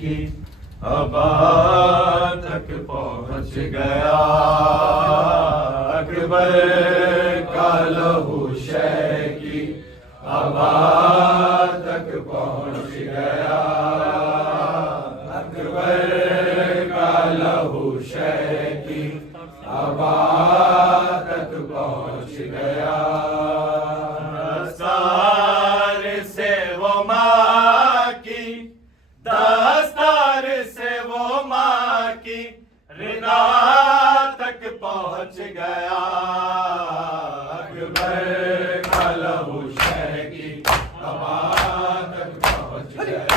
की हवा तक पहुँच गया, अकबर का लहू शह की हवा तक पहुँच गया, अकबर का लहू शह की हवा तक पहुँच गया। दस्तार से वो माँ की, दस्तार से वो माँ की रिदा तक पहुँच गया, अकबर का लहू शह की हवा तक पहुँच गया,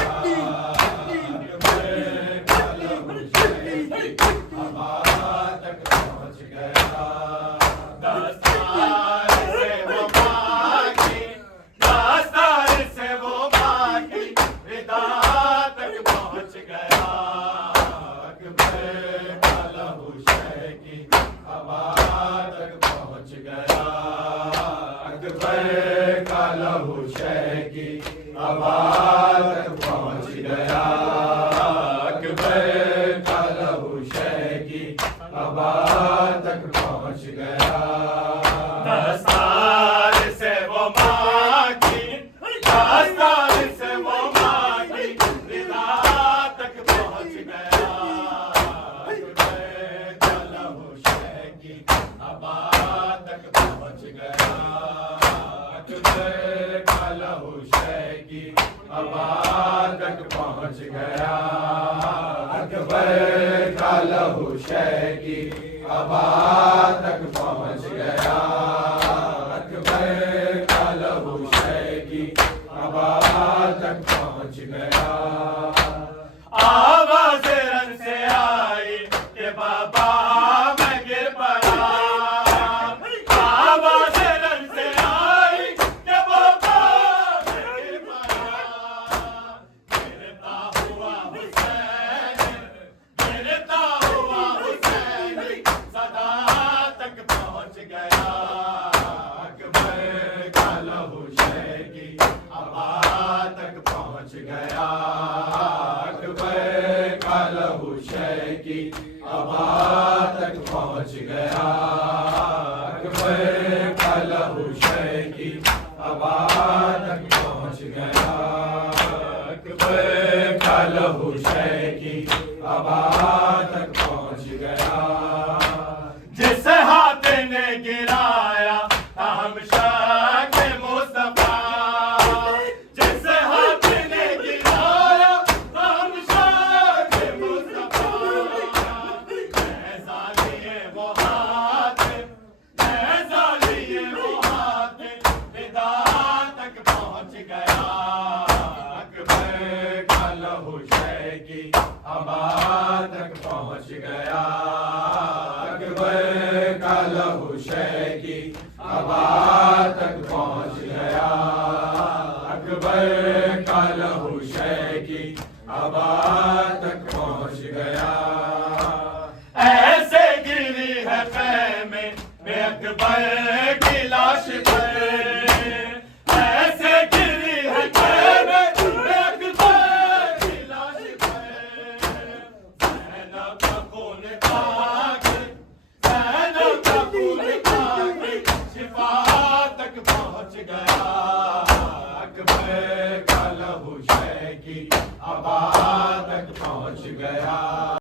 अकबर का लहू शह की हवा तक पहुँच गया। दस्तार से वो माँ की, दस्तार से वो माँ की रिदा तक पहुँच गया, अकबर का लहू शह की हवा तक पहुँच गया, अकबर का लहू शह की हवा तक पहुँच गया, अकबर का लहू शह की हवा तक पहुँच गया। दस्तार से वो माँ की, दस्तार से वो माँ की रिदा तक पहुँच गया, अकबर का लहू शह की हवा तक पहुँच गया, अकबर का लहू शह की हवा तक पहुँच गया, अकबर का लहू शह की हवा तक पहुँच गया, अकबर का लहू शह की हवा तक पहुँच गया। आवाज़ रन से आई कि बाबा मैं गिर पड़ा, आवाज़ रन से आई कि बाबा मैं गिर पड़ा, गिरता हुआ हुसैन, गिरता हुआ हुसैन सदा तक पहुँच गया, अकबर का लहू शह की हवा तक पहुँच गया, अकबर का लहू शह की हवा तक पहुँच गया, अकबर का लहू शह की हवा तक पहुँच गया, अकबर का लहू शह की हवा तक पहुँच गया। जिस हाथ ने गिराया था हमशा के मुस्तफा, जिस हाथ ने गिराया था हमशा के मुस्तफा, ऐसा लिए वो हाथ, ऐसा लिए वो हाथ विदा तक पहुँच गया, अकबर का लहू शह की हवा तक पहुँच गया, अकबर का लहू शह की हवा तक पहुँच गया, अकबर का लहू शह की हवा तक पहुँच गया। ऐसे गिरी है ख़ैमे में अकबर की लाश पर, ऐसे गिरी है ख़ैमे में अकबर की लाश पर, ज़ैनब का खून खाक, ज़ैनब का खून खाक शिफा तक पहुँच गया, अकबर का लहू शह की हवा तक पहुँच गया।